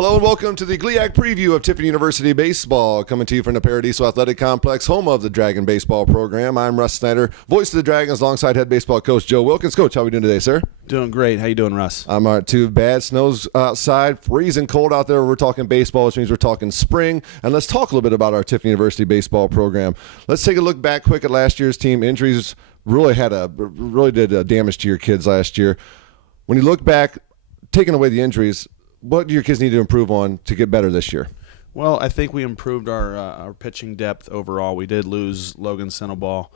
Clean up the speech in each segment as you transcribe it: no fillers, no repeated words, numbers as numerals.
Hello and welcome to the GLIAC preview of Tiffin University Baseball, coming to you from the Paradiso Athletic Complex, home of the Dragon Baseball program. I'm Russ Snyder, voice of the Dragons, alongside head baseball coach Joe Wilkins. Coach, how are we doing today, sir? Doing great. How you doing, Russ? I'm all right, too. Bad. Snow's outside, freezing cold out there. We're talking baseball, which means we're talking spring. And let's talk a little bit about our Tiffin University Baseball program. Let's take a look back quick at last year's team. Injuries really did damage to your kids last year. When you look back, taking away the injuries, what do your kids need to improve on to get better this year? Well, I think we improved our pitching depth overall. We did lose Logan Senelball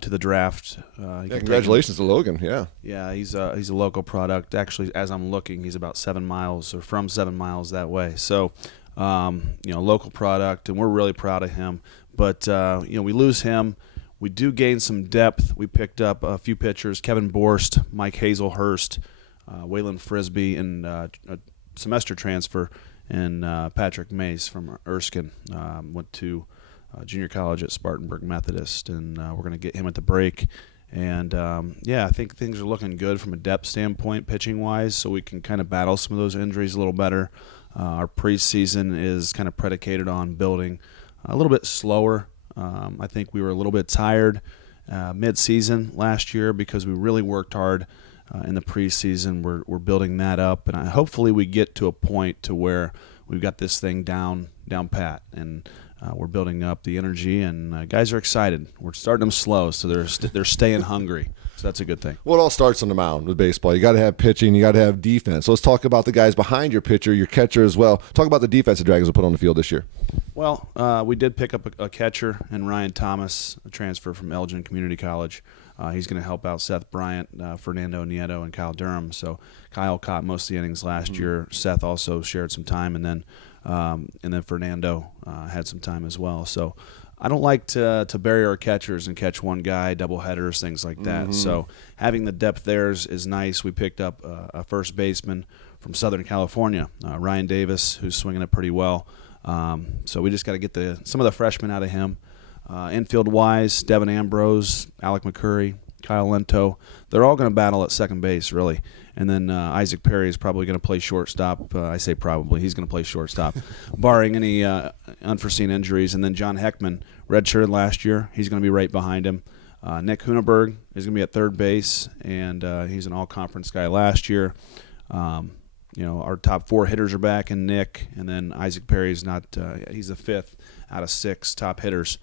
to the draft. Congratulations to Logan. Yeah, he's a local product. Actually, as I'm looking, he's about 7 miles or from 7 miles that way. So, local product, and we're really proud of him. But we lose him. We do gain some depth. We picked up a few pitchers: Kevin Borst, Mike Hazelhurst, Waylon Frisbee, and a semester transfer, and Patrick Mace from Erskine went to junior college at Spartanburg Methodist, and we're going to get him at the break. And I think things are looking good from a depth standpoint, pitching wise, so we can kind of battle some of those injuries a little better. Our preseason is kind of predicated on building a little bit slower. I think we were a little bit tired mid-season last year because we really worked hard in the preseason. We're building that up, and hopefully we get to a point to where we've got this thing down pat, and we're building up the energy, and guys are excited. We're starting them slow, so they're staying hungry. So that's a good thing. Well, it all starts on the mound with baseball. You got to have pitching, you got to have defense. So let's talk about the guys behind your pitcher, your catcher as well. Talk about the defense the Dragons will put on the field this year. Well, we did pick up a catcher in Ryan Thomas, a transfer from Elgin Community College. He's going to help out Seth Bryant, Fernando Nieto, and Kyle Durham. So Kyle caught most of the innings last year. Seth also shared some time, and then Fernando had some time as well. So I don't like to bury our catchers and catch one guy, double headers, things like that. So having the depth there is nice. We picked up a first baseman from Southern California, Ryan Davis, who's swinging it pretty well. So we just got to get some of the freshmen out of him. Infield-wise, Devin Ambrose, Alec McCurry, Kyle Lento, they're all going to battle at second base, really. And then Isaac Perry is probably going to play shortstop. I say probably. He's going to play shortstop, barring any unforeseen injuries. And then John Heckman, redshirted last year. He's going to be right behind him. Nick Huneberg is going to be at third base, and he's an all-conference guy last year. Our top 4 hitters are back in Nick, and then Isaac Perry's not he's the 5th out of 6 top hitters.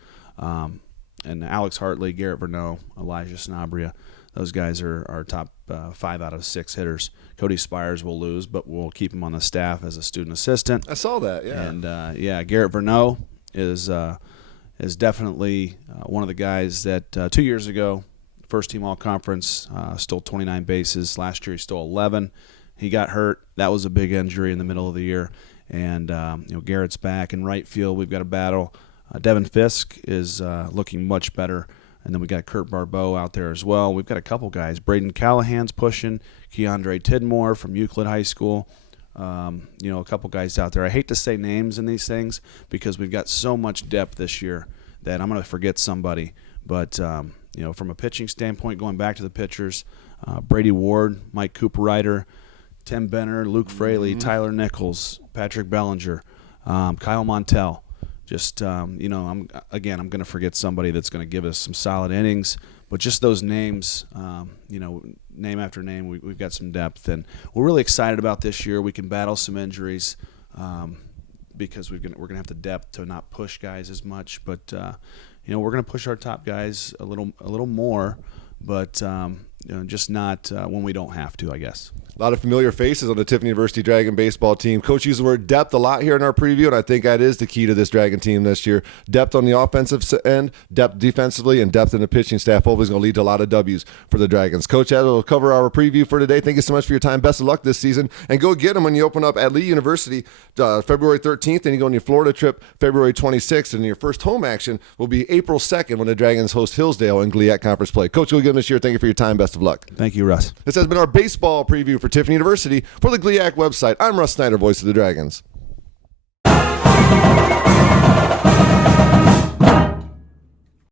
And Alex Hartley, Garrett Verneau, Elijah Sanabria, those guys are our top 5 out of 6 hitters. Cody Spires will lose, but we'll keep him on the staff as a student assistant. I saw that, yeah. And Garrett Verneau is definitely one of the guys that 2 years ago, first team all-conference, stole 29 bases. Last year he stole 11. He got hurt. That was a big injury in the middle of the year. And Garrett's back in right field. We've got a battle. Devin Fisk is looking much better. And then we got Kurt Barbeau out there as well. We've got a couple guys. Braden Callahan's pushing. Keandre Tidmore from Euclid High School. A couple guys out there. I hate to say names in these things because we've got so much depth this year that I'm going to forget somebody. But, from a pitching standpoint, going back to the pitchers, Brady Ward, Mike Cooper-Ryder, Tim Benner, Luke Fraley, Tyler Nichols, Patrick Bellinger, Kyle Montel. Just, I'm going to forget somebody that's going to give us some solid innings. But just those names, name after name, we've got some depth. And we're really excited about this year. We can battle some injuries because we're going to have the depth to not push guys as much. But, we're going to push our top guys a little more. But just not when we don't have to, I guess. A lot of familiar faces on the Tiffin University Dragon baseball team. Coach used the word depth a lot here in our preview, and I think that is the key to this Dragon team this year. Depth on the offensive end, depth defensively, and depth in the pitching staff hopefully is going to lead to a lot of W's for the Dragons. Coach, that will cover our preview for today. Thank you so much for your time. Best of luck this season. And go get them when you open up at Lee University February 13th, and you go on your Florida trip February 26th, and your first home action will be April 2nd when the Dragons host Hillsdale in GLIAC Conference play. Coach, go get them this year. Thank you for your time. Best of luck. Thank you, Russ. This has been our baseball preview for Tiffin University. For the GLIAC website, I'm Russ Snyder, voice of the Dragons.